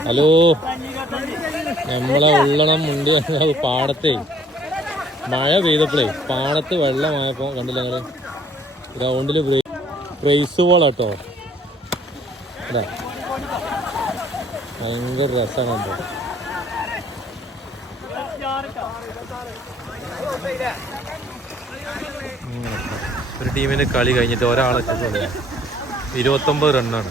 Hello. നമ്മളെ ഉള്ളണം മുണ്ടി പാടത്തെ. മഴ പെയ്തപ്പോഴേ പാടത്ത് വെള്ളമായപ്പോ കണ്ടില്ല ഞങ്ങൾ ഗ്രൗണ്ടിൽ പ്രൈസ് പോളാട്ടോ ഭയങ്കര രസമാണ് ഒരു ടീമിന് കളി കഴിഞ്ഞിട്ട് ഒരാളെ ഇരുപത്തൊമ്പത് റണ്ണാണ്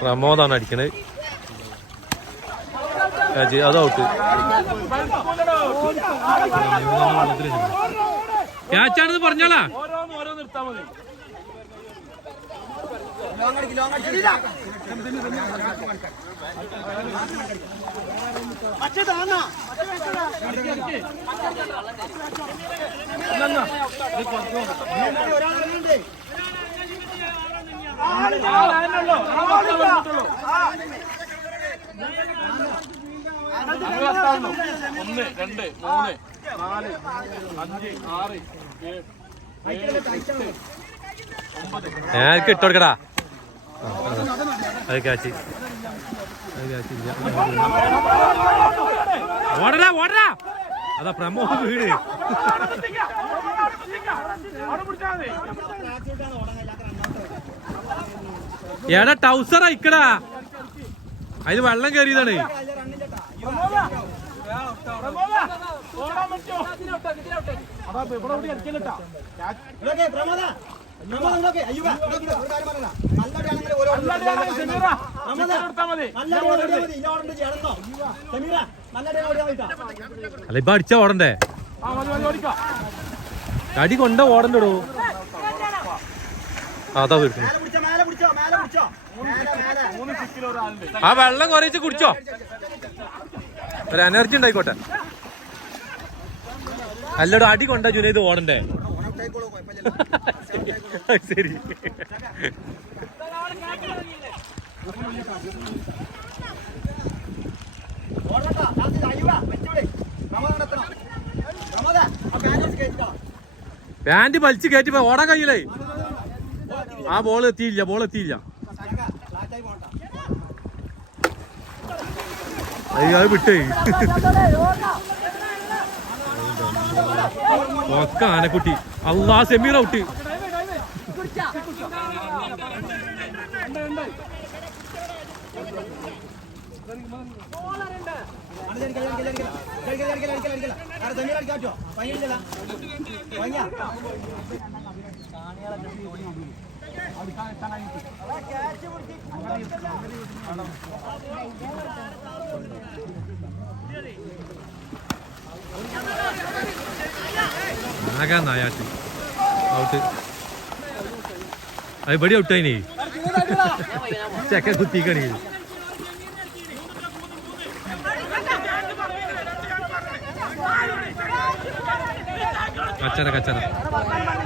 പ്രമോദാണ് അടിക്കണത്. രാജി അത് ഔട്ട് ക്യാച്ചാണെന്ന് പറഞ്ഞോളാ. മതി ഒന്ന് രണ്ട് മൂന്ന് നാല് അഞ്ച് ആറ് ഏഴ് ഞാനക്ക് ഇട്ടോടുക്കടാ അത് കാച്ചി അത്. ഓടടാ ഓടടാ അതാ പ്രമോദ് വീട് എടാ ടൗസർ അയക്കടാ അതിന് വെള്ളം കയറിയതാണ് അല്ല ഇപ്പൊ അടിച്ച ഓടണ്ടേ? അടി കൊണ്ട ഓടണ്ടോ അതാ വീട്ടിൽ ആ വെള്ളം കുറച്ച് കുടിച്ചോ. ഒരു എനർജി ഉണ്ടായിക്കോട്ടെ. അല്ലടോ അടി കൊണ്ട ജുനൈദ് ഓടണ്ടേ? ശരി. പാന്റ് വലിച്ചു കയറ്റി ഓടാൻ കഴിയില്ലേ? ആ ബോൾ എത്തിയില്ല ബോൾ എത്തിയില്ല അയ്യോ വിട്ടേ ഒക്കെ ആനക്കുട്ടി അള്ളാ സെമീർ ഔട്ട് ആകാൻ നായാട്ട്. ഔട്ട് അത് ഇവിടെ ഔട്ടായിനേ ചെക്കൻ കുത്തിക്കണേ കച്ചറ കച്ചറ.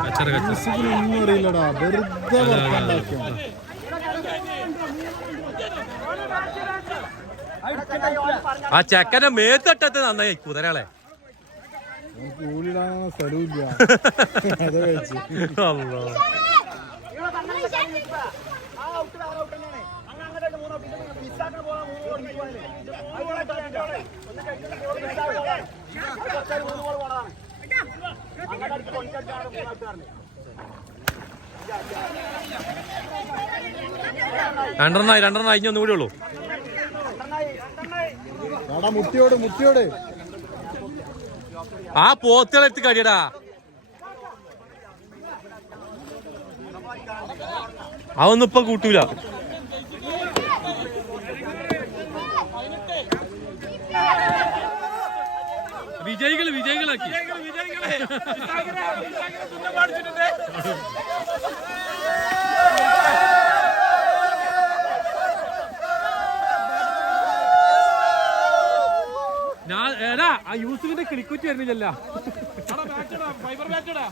കച്ചറ കച്ചറ. ഒന്നും അറിയില്ലടാ. വെറുതെ. ആ ചെക്കന്റെ മേത്തട്ടത്ത് നന്നായി. കുതിരകളെ. എനിക്ക് ഊരിടാനുള്ള സ്ഥലമില്ല അതെ വെച്ച് അല്ലാ. രണ്ടെണ്ണായി രണ്ടെണ്ണായി ഇനി ഒന്നും കൂടി ഉള്ളൂ. മുട്ടിയോട് മുട്ടിയോട്. ആ പോത്തുകളെത്തി കടിയടാ. അതൊന്നും ഇപ്പൊ കൂട്ടൂല. വിജയികൾ വിജയികളാക്കി. ഞാൻ ഏടാ ആ യൂസുഫിന്റെ കിളിക്കുറ്റി വരുന്നില്ലല്ലോ. ഫൈബർ ബാറ്റടാ